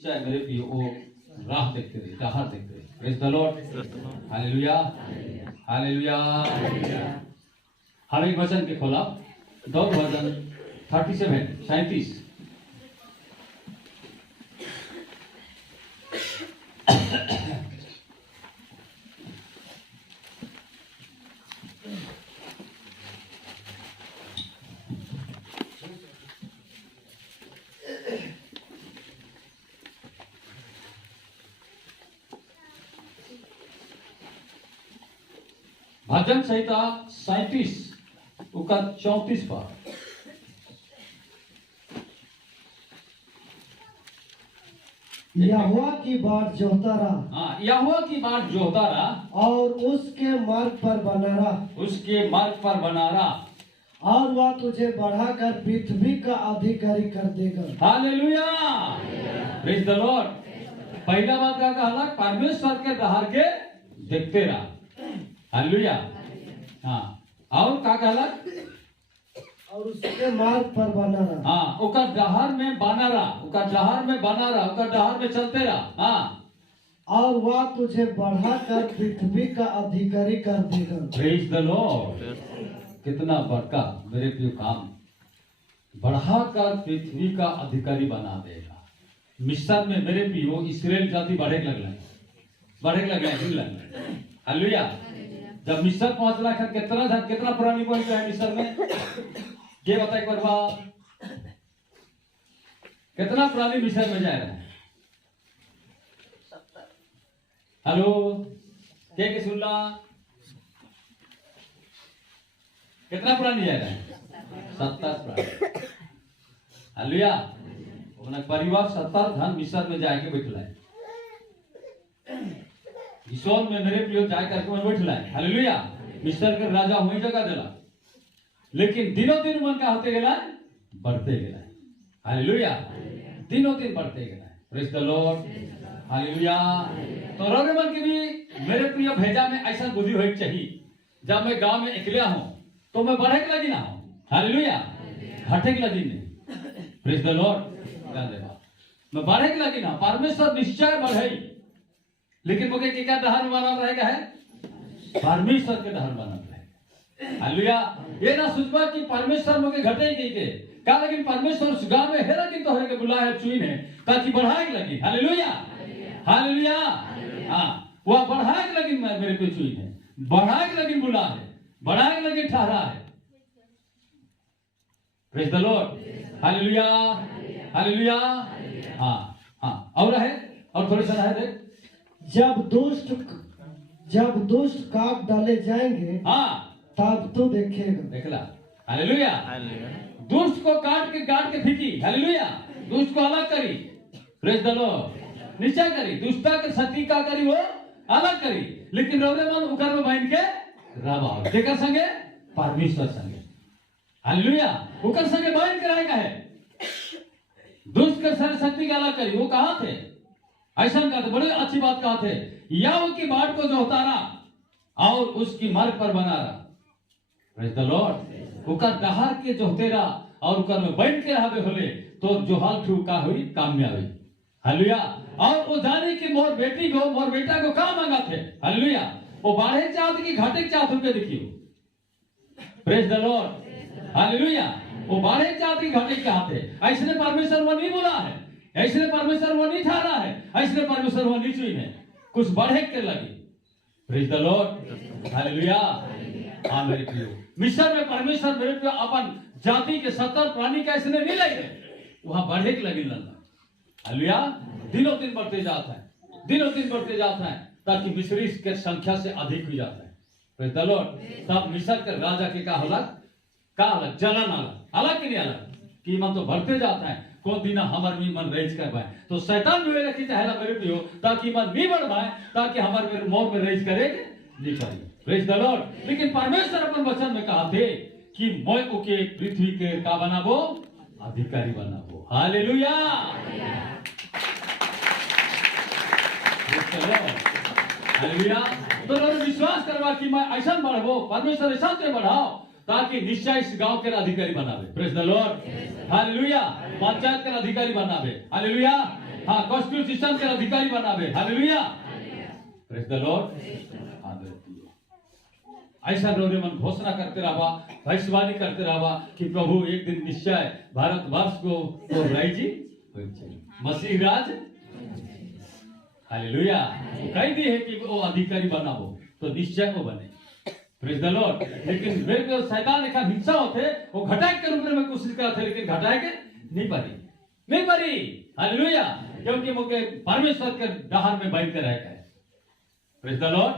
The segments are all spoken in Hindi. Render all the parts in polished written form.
चाहे मेरे प्रियो वो राह देखते रहे, राह देखते रहे। Praise the Lord, hallelujah, hallelujah. हम एक वचन के खोला, दौड़ वचन 37 भजन संहिता 37 उसका 34 पाठ। यहोवा की बाट जोहता रहा। हाँ, यहोवा की बाट जोहता रहा और उसके मार्ग पर बना रहा। उसके मार्ग पर बना रहा और वह तुझे बढ़ाकर पृथ्वी का अधिकारी कर देगा। Hallelujah, praise the Lord. पहला बात क्या कहा, परमेश्वर के दहार के देखते रहा। हालेलुया। हाँ, और क्या कहला, और उसके मार्ग पर बना रहा। हाँ, ओकर डहार में बना रहा, ओकर डहार में बना रहा, ओकर डहार में चलते रहा। हाँ, और वह तुझे बढ़ाकर पृथ्वी का अधिकारी कर देगा। Praise the Lord. कितना बड़का मेरे प्रिय काम, बढ़ाकर पृथ्वी का अधिकारी बना देगा। मिस्र में मेरे प्रियो इस्राएल जाति बढ़े लगल, हालेलुया। जब मिस्र पहुंचला कितना पुरानी बोल है मिस्र में, ये बताए एक बार, कितना पुरानी मिस्र में जा रहा है। हेलो, के सुनला, कितना पुरानी जा रहा है, 70 पुरानी। हालेलुया। उनका परिवार 70 धन मिस्र में जाके बैठला है। गिसोन में मेरे प्रियो जाए करके मन बैठला है। हालेलुया। मिस्र के राजा वही जगह देला, लेकिन दिनों दिन मन का होते गेला, बढ़ते गेला। हालेलुया, दिनों दिन बढ़ते गेला। Praise the Lord, hallelujah. तो रोगे मन के भी मेरे प्रियो भेजा में ऐसा बुद्धि होनी चाहिए, जब मैं गांव में अकेला हूं तो मैं बढ़े के लगी ना हूं। हालेलुया, घटे के लगी नहीं। प्रेज द लॉर्ड, मैं बढ़े के लगी ना, परमेश्वर निश्चय बढ़े, लेकिन मुझे क्या दहन बना रहेगा है, परमेश्वर के दहन बना रहेगा। हालेलुया। ये ना सोचबा कि परमेश्वर मुझे घटे ही के का, लेकिन परमेश्वर उस गांव में है लेकिन तो है बुलाया चुनी है ताकि बढ़ाए लगी। Hallelujah, hallelujah. हाँ, वह बढ़ाए लगी मेरे पे चुनी है, बढ़ाए लगी बुला है, बढ़ाए लगी ठहरा है। Praise the Lord, hallelujah, hallelujah. हाँ हाँ, और है, और थोड़ी सा है देख, जब दुष्ट काट डाले जाएंगे, हाँ, तब तो देखेगा। देखला। हालेलुया। दुष्ट को काट के फेंकी। हालेलुया। दुष्ट को अलग करी। Praise the Lord. नीचा करी, दुष्टा के सती का करी वो अलग करी, लेकिन रोने मन उकर में बांध के रवा जेकर संगे परमेश्वर संगे। हालेलुया। उकर संगे बांध के रहेगा है। दुष्ट के सर शक्ति का अलग करी, वो कहाँ थे, ऐसा कहते, बड़ी अच्छी बात कहा थे, याव की बाट को जो उतारा और उसकी मार्ग पर बना रहा। Praise the Lord. उकर डहार के जो तेरा और उकर में बैठ के रहावे होले तो जो हाल ठू का हुई काम में आवे। हालेलुया। और वो जाने की मोर बेटी को, मोर बेटा को काम मांगा थे। हालेलुया। वो बाढ़े चाहते कि घाटे चाहते उनके देखियो। Praise the Lord, hallelujah. वो बाढ़े चाहते घाटे चाहते, ऐसे परमेश्वर वो नहीं बोला है, ऐसे परमेश्वर वो नहीं ठहरा है, ऐसे परमेश्वर वो नहीं चुनी है, कुछ बढ़े के लगी। Praise the Lord, hallelujah. हाँ मेरे प्रियो, मिस्र में परमेश्वर मेरे प्रियो अपन जाति के 70 प्राणी का ऐसे नहीं लगे, वहां बढ़े के लगी लगा। हालेलुया। दिनों दिन बढ़ते जाता है, दिनों दिन बढ़ते जाता है, ताकि मिस्री के संख्या से अधिक हो जाता है। Praise the Lord. तब मिस्र के राजा के का अलग जलन अलग के नहीं अलग कि मन तो बढ़ते जाता है, कौन दिन हमार भी मन रेज कर पाए, तो शैतान भी रखी चाहेला मेरे प्रियो, ताकि मन भी बढ़ पाए, ताकि हमारे मोर में रेज करे नहीं पाए। Praise the Lord. लेकिन परमेश्वर अपन वचन में कहा थे कि मैं ओके पृथ्वी के का बनाबो, अधिकारी बनाबो। Hallelujah, hallelujah. तो लोग विश्वास करवा कि मैं ऐसा बढ़बो, परमेश्वर ऐसा बढ़ाओ ताकि निश्चय इस गांव के अधिकारी बनावे। Praise the Lord, hallelujah. Panchayat के अधिकारी बनावे। हालेलुया। हाँ, कॉन्स्टिट्यूशन के अधिकारी बनावे। Hallelujah, praise the Lord. ऐसा रोने मन घोषणा करते रहा, भविष्यवाणी करते रहा कि प्रभु एक दिन निश्चय भारतवर्ष को तो राइजी मसीह राज। हालेलुया, कह दी है कि वो अधिकारी बना हो तो निश्चय वो बने। Praise the Lord. लेकिन मेरे को शैतान ने कहा हिंसा होते, वो घटाए के रूप में कोशिश करा थे, लेकिन घटाए के नहीं पारी। हालेलुया, क्योंकि मुझे परमेश्वर के डहार में बांध के रहेगा है। Praise the Lord.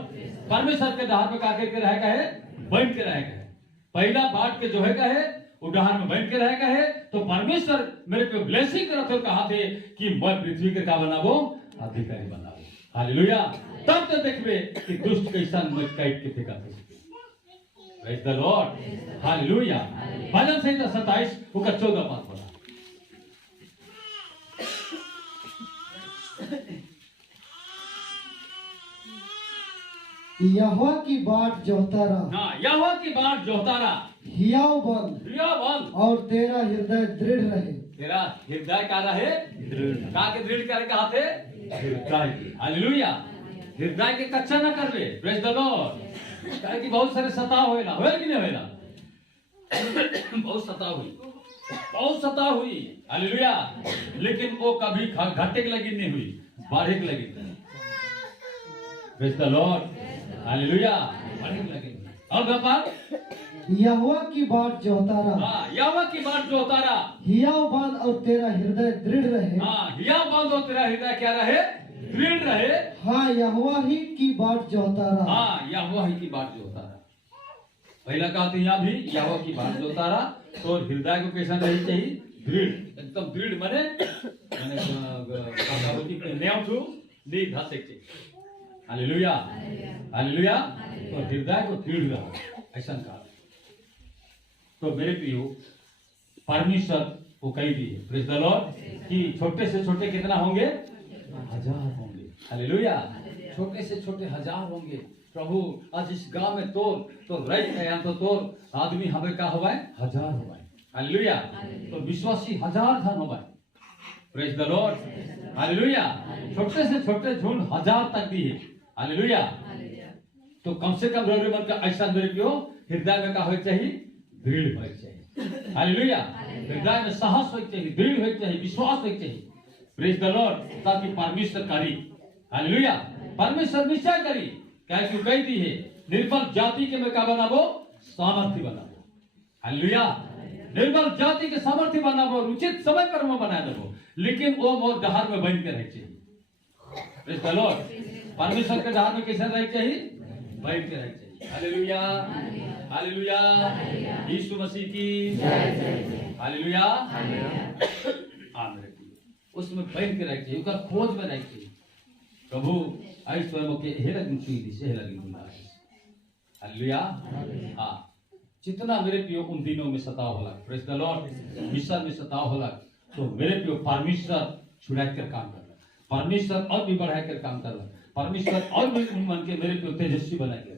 परमेश्वर के डहार में काके के रहेगा है, बांध के रहेगा है। पहला बात के जो है का है वो डहार में बांध के रहेगा है। तो परमेश्वर मेरे को ब्लेसिंग करते हुए कहा थे कि मैं पृथ्वी के का बनाबो, अधिकारी बनाबो। हालेलुया, तब तो देखबे कि दुष्ट कैसा मैं काट के फेंका थे। Praise the Lord. हालेलुया। भजन संहिता 27 उसका 14 पाठ पढ़ा। यहोवा की बाट जोहता रहा। हाँ, यहोवा की बाट जोहता रहा, हियाव बन और तेरा हृदय दृढ़ रहे। तेरा हृदय का रहे दृढ़। का के दृढ़ करे कहा थे हृदय। हालेलुया, हृदय के कच्चा न करबे। Praise the Lord. काहे कि बहुत सारे सताव होएला, होएल कि नहीं होएला? बहुत सताव हुई। हालेलुया, लेकिन वो कभी घटे के लगी नहीं हुई, बढ़े के लगी। Praise the Lord. हालेलुया, बढ़े के लगी। और व्यापार यहोवा की बाट जोहता रहा। हाँ, यहोवा की बाट जोहता रहा, हियाव बन और तेरा हृदय दृढ़ रहे। हाँ, हियाव बन और तेरा हृदय क्या रहे, दृढ़ रहे। हाँ, यहोवा ही की बाट जोहता रहा। हाँ, यहोवा ही की बाट जोहता रहा। पहला कहा था यहाँ भी यहोवा की बाट जोहता रहा। तो हृदय को कैसा रहना चाहिए, दृढ़, एकदम दृढ़। माने न्याय टू नी घासे। Hallelujah, hallelujah. तो हृदय को दृढ़ रहा, ऐसा कहा। तो मेरे प्रियो, परमेश्वर को कही दी है, प्रेज द लॉर्ड, कि छोटे से छोटे कितना होंगे, 1000 होंगे। हालेलुया, छोटे से छोटे 1000 होंगे। प्रभु आज इस गांव में तो रह गया तो आदमी हमें का हुआ है, 1000 हुआ है। हालेलुया, तो विश्वासी 1000 धन हुआ है। Praise the Lord. हालेलुया, छोटे से छोटे झुंड 1000 तक दी है। हालेलुया, तो कम से कम रोड मन का ऐसा मेरे प्रियो हृदय में का हो चाहिए, दृढ़ होना चाहिए। हालेलुया, हृदय में साहस होना चाहिए, दृढ़ होना चाहिए, विश्वास होना चाहिए। प्रेज द लॉर्ड, ताकि परमेश्वर करी। हालेलुया, परमेश्वर निश्चय करी। क्या क्यों कही दी है, निर्बल जाति के में का बनाबो, सामर्थ्य बनाबो। हालेलुया, निर्बल जाति के सामर्थ्य बनाबो, उचित समय पर वो बना देबो, लेकिन वो मोर डहार में बन के रह चाहिए। प्रेज द लॉर्ड, परमेश्वर के डहार में कैसे रह चाहिए, बन के रह चाहिए। हालेलुया, हालेलुया, यीशु मसीह की हालेलुया। आमीन। उसमें बन के रह चाहिए, उसका खोज में रह चाहिए। प्रभु आई स्वयं के हेला दिन सुई दिसे हेला दिन बुला। हालेलुया। हाँ, जितना मेरे प्रियो उन दिनों में सताव होला, प्रेज द लॉर्ड, मिशन में सताव होला, तो मेरे प्रियो परमेश्वर छुड़ा कर काम कर रहा, परमेश्वर और भी बढ़ा कर काम कर रहा, परमेश्वर और भी मन के मेरे प्रियो तेजस्वी बना के रहा।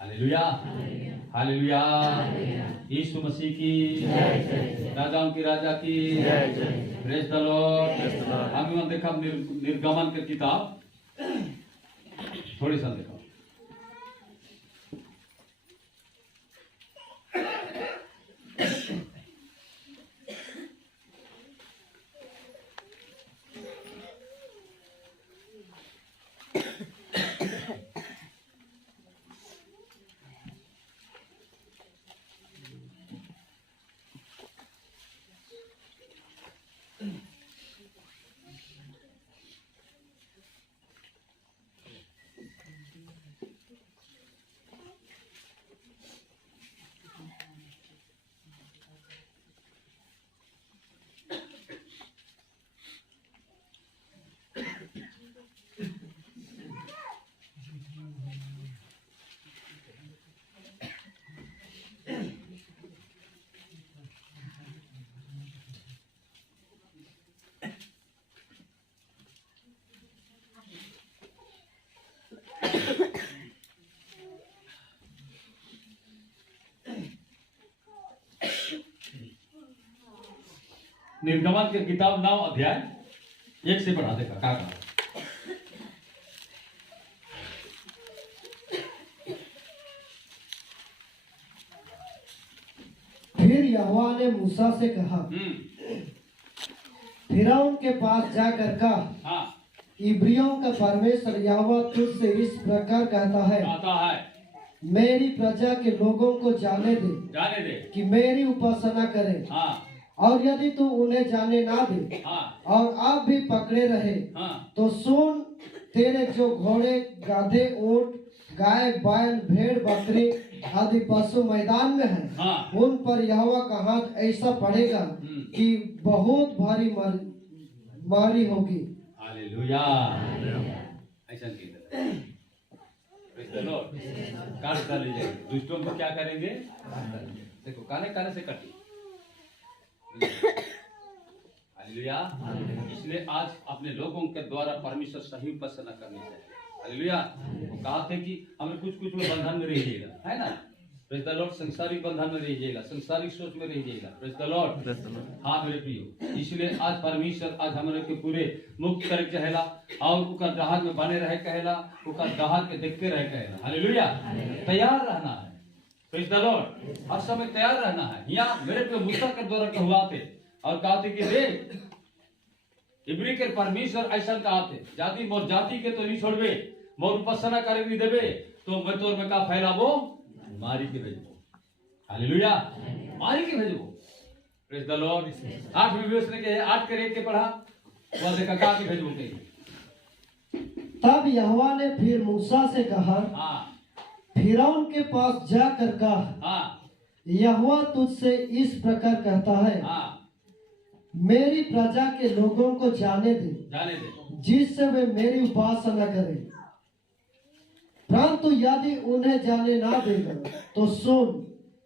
हालेलुया, हालेलुया, यीशु मसीह की राजाओं की राजा की प्रेज द लॉर्ड। हम देखा निर्गमन की किताब थोड़ी सा देखा। निर्गमन की किताब 9 अध्याय एक से बढ़ा देखा का कहा। फिर यहोवा ने मूसा से कहा, फिरौन के पास जाकर कहा, हाँ इब्रियों का परमेश्वर यहोवा तुझसे इस प्रकार कहता है, मेरी प्रजा के लोगों को जाने दे कि मेरी उपासना करें। हाँ और यदि तू उन्हें जाने ना दे हाँ और आप भी पकड़े रहे हाँ तो सुन, तेरे जो घोड़े, गाधे, ऊंट, गाय, बैल, भेड़, बकरी आदि पशु मैदान में है, हाँ। उन पर यहोवा का हाथ ऐसा पड़ेगा कि बहुत भारी मारी होगी। हालेलुया। ऐसा की प्रेज़ द लॉर्ड। काट डाली जाएगी, दुष्टों को क्या करेंगे? देखो काले काले से कटी। हालेलुया। इसलिए आज अपने लोगों के द्वारा परमेश्वर सही उपासना करनी चाहिए। हालेलुया। वो कहा थे कि हमें कुछ बंधन में रहिएगा, है ना? Praise the Lord. संसारिक बंधन में रहिएगा, संसारिक सोच में रहिएगा। Praise the Lord. हाँ मेरे प्रियो, इसलिए आज परमेश्वर आज हमारे के पूरे मुक्त करे कहेला और उनका राह में बने रहे कहेला, उनका राह के देखते रहे कहेला। हालेलुया। तैयार रहना है। Praise the Lord. हर समय तैयार रहना है। यहाँ मेरे पे मूसा के द्वारा कहवा थे और कहा थे कि देख इब्री के परमेश्वर ऐसा कहा थे, जाति मोर जाति के तो नहीं छोड़बे, मोर उपासना करे नहीं देबे तो मैं तोर में का फैलाबो, मारी के भेजबो। हालेलुया। मारी के भेजबो। Praise the Lord. 8वीं वर्ष ने के 8 के 1 के पढ़ा, वो देखा का के भेजबो के। तब यहोवा ने फिर मूसा से कहा, हाँ फिरौन के पास जाकर कहा, हाँ यहोवा तुझसे इस प्रकार कहता है, हाँ मेरी प्रजा के लोगों को जाने दे जिससे वे मेरी उपासना करें। परंतु यदि उन्हें जाने ना देगा तो सुन,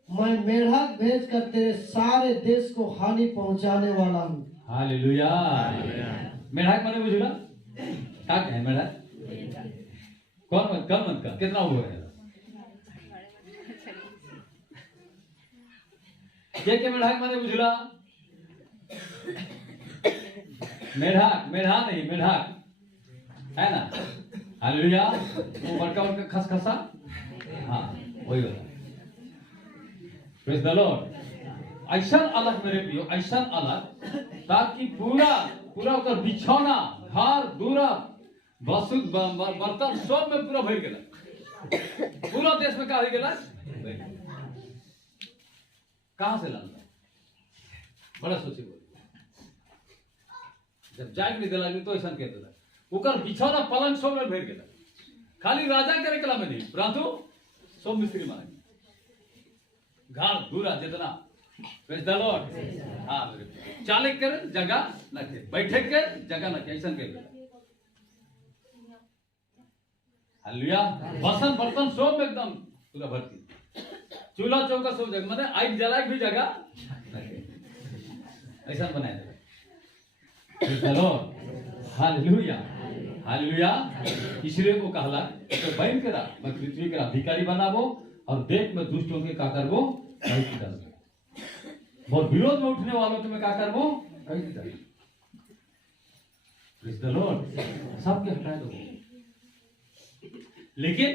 मैं मेढ़क भेज कर तेरे सारे देश को हानि पहुंचाने वाला हूँ। हालेलुया। मेढ़क माने बुझला क्या कहे? मेढ़क कौन का कितना हुआ है? के मेढ़क माने बुझला? मेढ़ा नहीं, मेढ़क है ना? हालेलुया। वो बड़का बड़का खसखसा, हाँ वही होता है। Praise the Lord. ऐसा अलग मेरे प्रियो, ऐसा अलग ताकि पूरा ओकर बिछौना, घर, दूरा, बर्तन सब में पूरा भर गेला। पूरा देश में क्या हो गेला? कहाँ से लाना? बड़ा सोची बोल। जब जाग नहीं दिला तो ऐसा कह दिला, ओकर बिछौना पलंग सब में भर गेला। खाली राजा करे कला में नहीं, परंतु सब मिस्त्री माने घर दूरा जितना। Praise the Lord. हाँ चाले कर जगह न के, बैठे के जगह न के, ऐसा के। हालेलुया। बर्तन बर्तन सब एकदम पूरा भर्ती, चूल्हा चौका सब जगह, मतलब आग जलाए भी जगह न के, ऐसा बनाया जाए। Praise the Lord. Hallelujah. Hallelujah. इसलिए वो कहला तो बैन करा मैं पृथ्वी का अधिकारी बनाबो और देख में दुष्टों के का करबो, कैद करबो, और विरोध में उठने वालों के मैं का करबो, कैद करबो। Praise the Lord. सबके हटा दो, लेकिन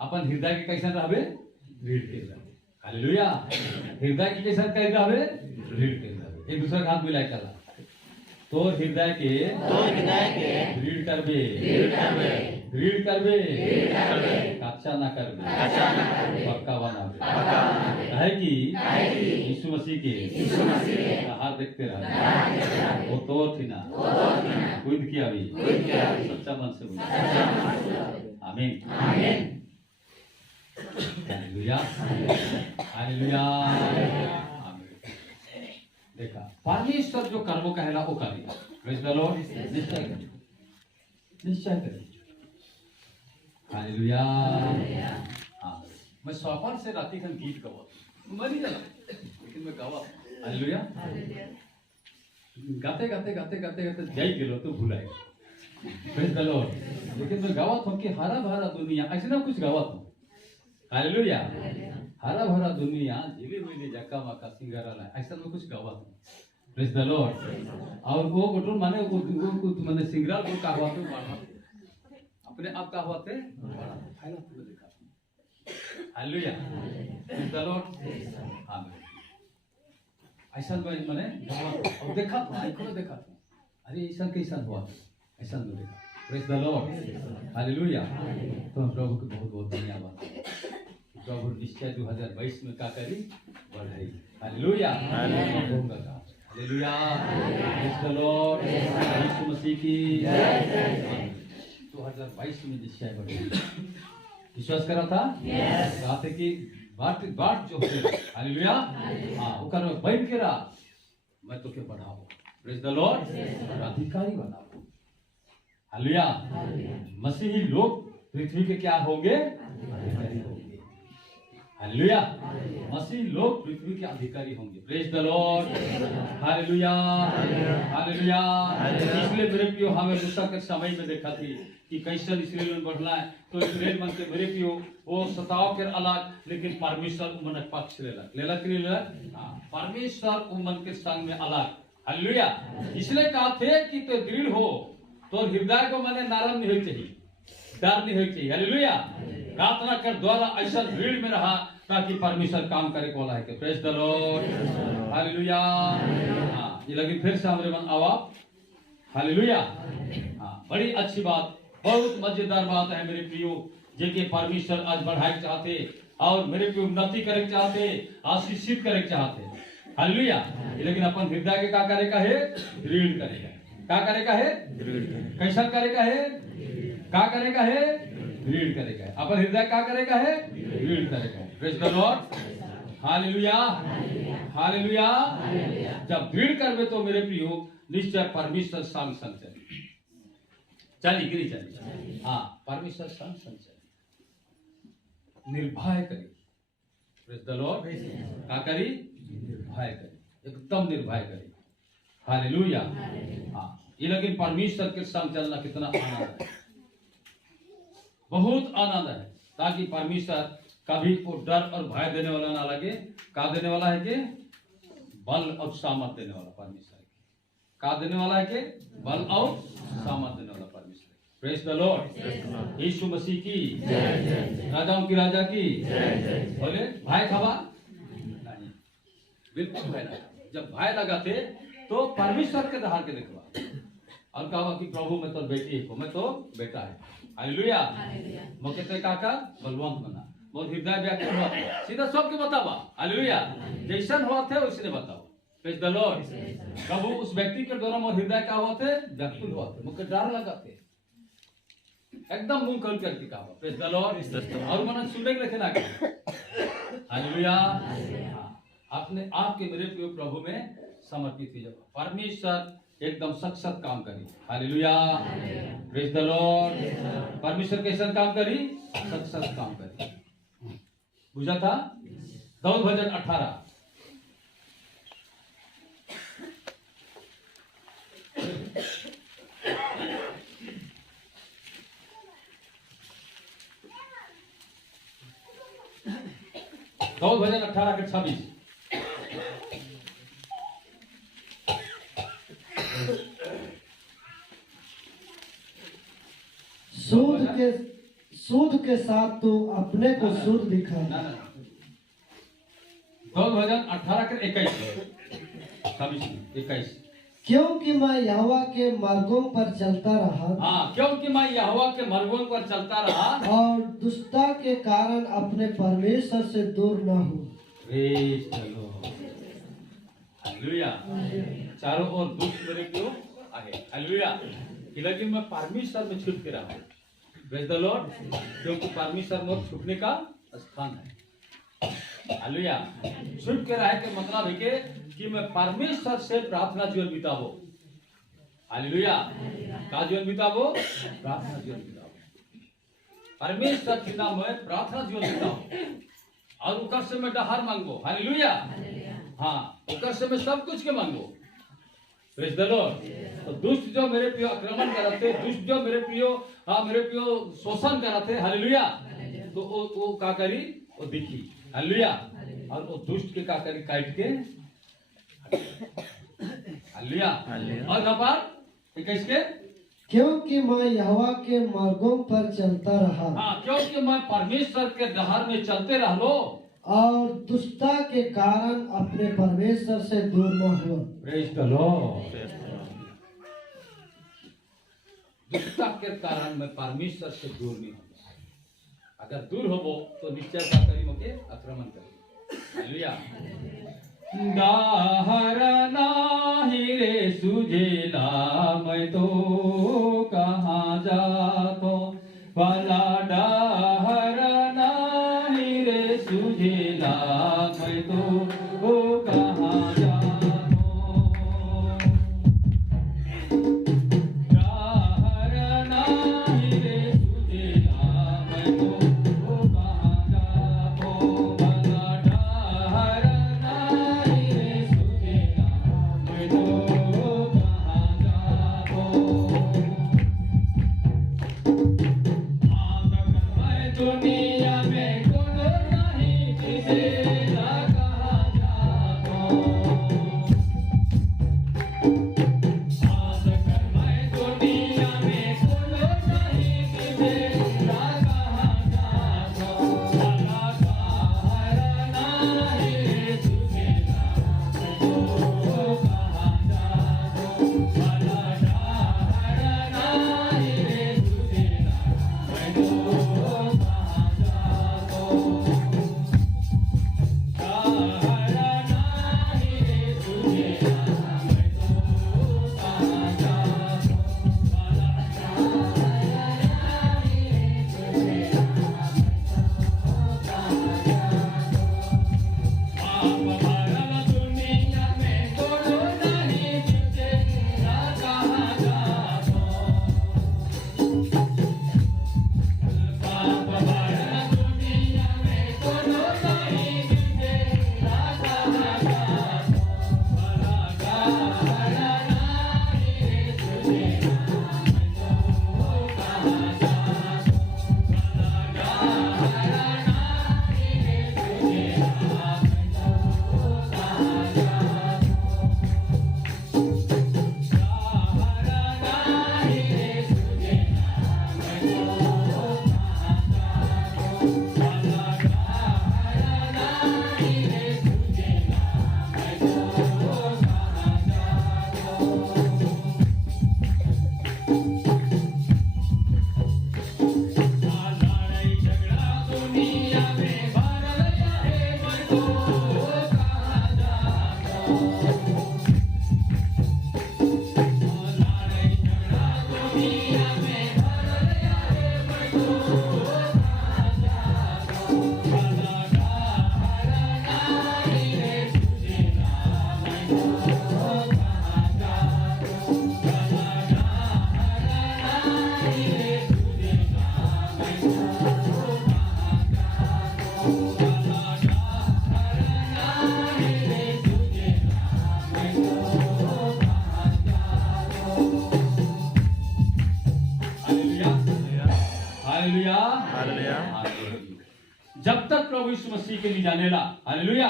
अपन हृदय के कैसा रहबे? दृढ़ के रहबे। हालेलुया। हृदय के कैसा कैद रहबे? दृढ़ के रहबे। एक दूसरे का हाथ मिलाए चला तो हृदय के दृढ़ करबे, दृढ़ करबे, कच्चा ना करबे, पक्का बनाबे। है कि यीशु मसीह के हाथ देखते रहे, वो तो थी ना खुद की अभी सच्चा मन से बोले। आमीन। हालेलुया। हालेलुया। देखा परमेश्वर जो कर्म कहला वो करेगा। Praise the Lord. निश्चय करें, निश्चय करें। हालेलुया। हाँ मैं सफर से राती खन गीत गवा मरी जाला, लेकिन मैं गवा। हालेलुया। गाते गाते गाते गाते गाते जाई गेलो तो भुलाए। Praise the Lord. लेकिन मैं गावत हूँ कि हरा भरा दुनिया ऐसे ना कुछ गावत हूँ। हालेलुया। हरा भरा दुनिया झिली मिली जक्का मक्का सिंगारा ऐसा में कुछ गावत हूँ। Praise the Lord. और वो गोटो माने वो माने सिंगरल को का हुआ तो बढ़ा अपने आप का हुआ थे फाइल तो देखा हालेलुया प्रेज द लॉर्ड। आमीन। ऐसा माने और देखा था आइको देखा था अरे ऐसा कैसा हुआ ऐसा तो देखा प्रेज द लॉर्ड हालेलुया। तो प्रभु को बहुत बहुत धन्यवाद। प्रभु निश्चय 2022 में क्या करी बढ़ाई hallelujah hallelujah praise the Lord Yeshu Masih की 2022 में निश्चय बढ़ाई। विश्वास करा था कहा थे कि बाट जो है हालेलुया हां ओकर में बैठ के रहा मैं तो के बढ़ाऊं प्रेज द लॉर्ड अधिकारी बनाऊं हालेलुया। मसीही लोग पृथ्वी के क्या होंगे अधिकारी होंगे हालेलुया। मसीह लोग पृथ्वी के अधिकारी होंगे praise the Lord hallelujah hallelujah. इसलिए मेरे प्रियो हमें मूसा के समय में देखा थी कि कैसे इसराइल में बढ़ना है तो इसराइल मन के मेरे प्रियो वो सताव के अलग लेकिन परमेश्वर उमन पक्ष लेला के लिए हां परमेश्वर उमन के संग में अलग हालेलुया। इसलिए कहा थे कि तो दृढ़ हो तो हृदय को माने नरम नहीं होना चाहिए डर नहीं होना चाहिए हालेलुया। प्रार्थना कर द्वारा ऐसा भीड़ में रहा ताकि परमेश्वर काम करे बोला है कि प्रेज द लॉर्ड हालेलुया। हां ये लगी फिर से हमारे मन आवा हालेलुया। हां बड़ी अच्छी बात बहुत मजेदार बात है मेरे प्रियो जे के परमेश्वर आज बढ़ाए चाहते और मेरे प्रियो उन्नति करे चाहते आशीषित करे चाहते हालेलुया। लेकिन अपन हृदय के का करे का है दृढ़ करेगा क्या करेगा है कैसा करेगा है क्या करेगा है दृढ़ करेगा अपन हृदय क्या करेगा है दृढ़ करेगा praise the Lord hallelujah hallelujah. जब दृढ़ करबे तो मेरे प्रियो निश्चय परमेश्वर संग संग चली गिरी चली हाँ परमेश्वर संग संग चली निर्भय करी प्रेज द लॉर्ड क्या करी निर्भय करी एकदम निर्भय करी हालेलुया। हाँ ये लेकिन परमेश्वर के संग चलना कितना आनंद है बहुत आनंद है ताकि परमेश्वर कभी को डर और भय देने वाला ना लगे का देने वाला है कि बल और सामर्थ देने वाला परमेश्वर का देने वाला है कि बल और सामर्थ देने वाला परमेश्वर praise the Lord Yeshu Masih की राजाओं की राजा की बोले भाई खबा नहीं बिल्कुल भाई लगा जब भाई लगाते तो परमेश्वर के धार के देखवा और कहा कि प्रभु मैं तो बेटी है मैं तो बेटा है हालेलुया मौके ते काका बलवंत बना बहुत हृदय व्याकुल हुआ सीधा सबके बतावा हालेलुया जैसन हुआ थे उसने बताओ प्रेज द लॉर्ड। प्रभु उस व्यक्ति के द्वारा मोर हृदय का हुआ थे व्याकुल हुआ थे मुझे डर लगा थे एकदम मुंह खोल करके कहा प्रेज द लॉर्ड और मन सुनने के लिए ना हालेलुया। अपने आप के मेरे प्रिय प्रभु में समर्पित हो जाओ परमेश्वर एकदम सख्त काम करी हालेलुया प्रेज द लॉर्ड। परमेश्वर कैसा काम करी सख्त काम करी बुझा था दाऊद भजन 18 दाऊद भजन 18 के 26 सूद के साथ तो अपने को सूद दिखा दाऊद भजन 18 के 21 क्योंकि मैं यहोवा के मार्गों पर चलता रहा हाँ क्योंकि मैं यहोवा के मार्गों पर चलता रहा और दुष्टता के कारण अपने परमेश्वर से दूर न हूँ प्रेज द लॉर्ड हालेलुया। चारों ओर दुष्ट मेरे क्यों आए हालेलुया लेकिन मैं परमेश्वर में छुप के रहा प्रेज द लॉर्ड क्योंकि परमेश्वर में छुपने का स्थान है हालेलुया। छुप के रहे के मतलब है कि मैं परमेश्वर से प्रार्थना जीवन बिताओ हालेलुया का जीवन बिताओ प्रार्थना जीवन बिताओ परमेश्वर के नाम में प्रार्थना जीवन बिताओ और उकर से मैं डहार मांगो हालेलुया। हाँ उकर से मैं सब कुछ के मांगो प्रेज द लॉर्ड। तो दुष्ट जो मेरे प्रिय आक्रमण करते दुष्ट जो मेरे प्रिय मेरे प्रिय शोषण करते हालेलुया तो वो का करी वो दिखी हालेलुया और वो दुष्ट के का करी काट के हालेलुया। और कपार 21 के, क्योंकि मैं यहोवा के मार्गों पर चलता रहा। हाँ, क्योंकि मैं परमेश्वर के डहर में चलते रह लो और दुष्टता के कारण अपने परमेश्वर से दूर न हुआ। Praise the Lord. दुष्टता के कारण मैं परमेश्वर से दूर नहीं हूँ। अगर दूर हो तो निश्चय क्या करी मुझे आक्रमण करी। हालेलुया। दाहर नाही रे सुझेला मैं तो कहाँ जातो, भला दाहर नाही रे सुझेला मैं तो कहाँ जातो। दाहर नाही रे सुझेला मैं तो कहाँ जातो, भला दाहर नाही रे सुझेला मैं तो कहाँ जातो। मैं दुनिया में कोनो नहीं जिसेला कहाँ जातो। मैं दुनिया में कोनो नहीं जिसेला कहाँ जातो। भला दाहर नाही रे सुझेला मैं तो कहाँ जातो, भला दाहर नाही रे सुझेला मैं तो कहाँ जातो। दाहर नाही रे सुझेला मैं तो कहाँ जातो, भला दाहर नाही रे सुझेला पाप भरल दुनिया में कोनो नहीं जिसेला कहाँ जातो। पाप भरल दुनिया में कोनो नहीं जिसेला कहाँ जातो। भला दाहर नाही रे सुझेला मैं तो कहाँ जातो। भला दाहर नाही रे सुझेला मैं तो कहाँ जातो। दाहर नाही रे सुझेला मैं तो कहाँ जातो। भला दाहर नाही रे सुझेला मैं तो कहाँ जातो। लड़ाई झगड़ा दुनिया में भरल रहे मैं तो कहाँ जातो। लड़ाई झगड़ा दुनिया में भरल रहे मैं तो कहाँ जातो। भला दाहर नाही रे सुझेला मैं तो कहाँ जातो। भला दाहर नाही रे सुझेला मैं तो कहाँ जातो। भला दाहर नाही रे सुझेला मैं तो कहाँ जातो। Hallelujah, hallelujah, hallelujah. जब तक प्रभु यीशु मसीह के नहीं जानेला, हालेलुया,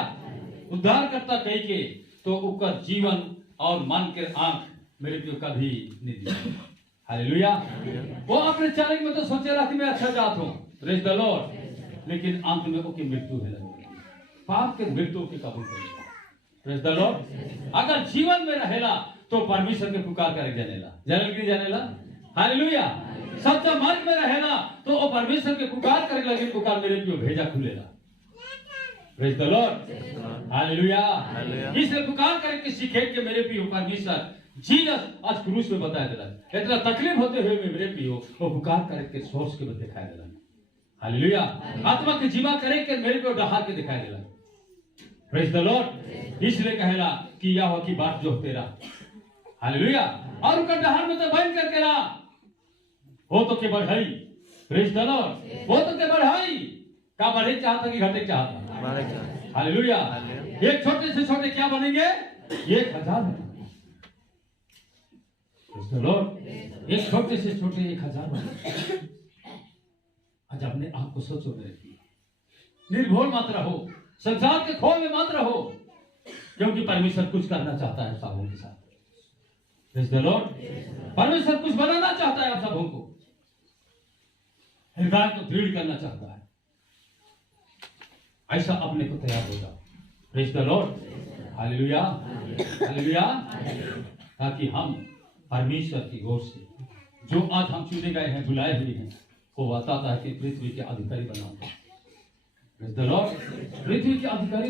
उद्धार करता कही के तो उकर जीवन और मन के आंख मेरे को कभी नहीं दिखे। हालेलुया। वो अपने चालक में तो सोचे रहा कि मैं अच्छा जात हूँ, प्रेज द लॉर्ड, लेकिन अंत में ओके मृत्यु है लगी, पाप के मृत्यु के कबूल करेगा। Praise the Lord. अगर जीवन में रहेला तो परमेश्वर के पुकार करे जानेला, जानल की जानेला। हालेलुया। सच्चा मार्ग में रहेला तो वो परमेश्वर के पुकार करे लगे, पुकार मेरे को भेजा खुलेला। Praise the Lord. हालेलुया। इसलिए पुकार करके सीखे कि मेरे पियो परमेश्वर जीसस आज क्रूस में बताया दिला, इतना तकलीफ होते हुए मेरे पियो वो पुकार करके सोच के दिखाई दिला। हालेलुया। आत्मा के जीवा करे के मेरे को डहार के दिखाई दिला। Praise the Lord. इसलिए कहेला कि यह की बात जो तेरा, हालेलुया, और उनका डहार में तो बन करके रहा हो तो के बढ़ाई। Praise the Lord. वो तो के बढ़ाई का बढ़े चाहता कि घटे चाहता। हालेलुया। एक छोटे से छोटे क्या बनेंगे, 1000 बनेंगे। Praise the Lord. एक छोटे से छोटे 1000 बनेंगे। आज अपने आप को सोचो मेरे लिए, निर्भोल मत रहो, संसार के खोल में मत रहो, क्योंकि परमेश्वर कुछ करना चाहता है साहू के साथ। Praise the Lord. परमेश्वर कुछ बनाना चाहता है आप सबों को, हृदय को दृढ़ करना चाहता है। ऐसा अपने को तैयार हो जाओ। Praise the Lord, hallelujah hallelujah. ताकि हम परमेश्वर की ओर से जो आज हम चुने गए हैं, बुलाए हुए हैं, वो बताता है कि पृथ्वी के अधिकारी बनाओ। प्रेज द लॉर्ड, पृथ्वी के अधिकारी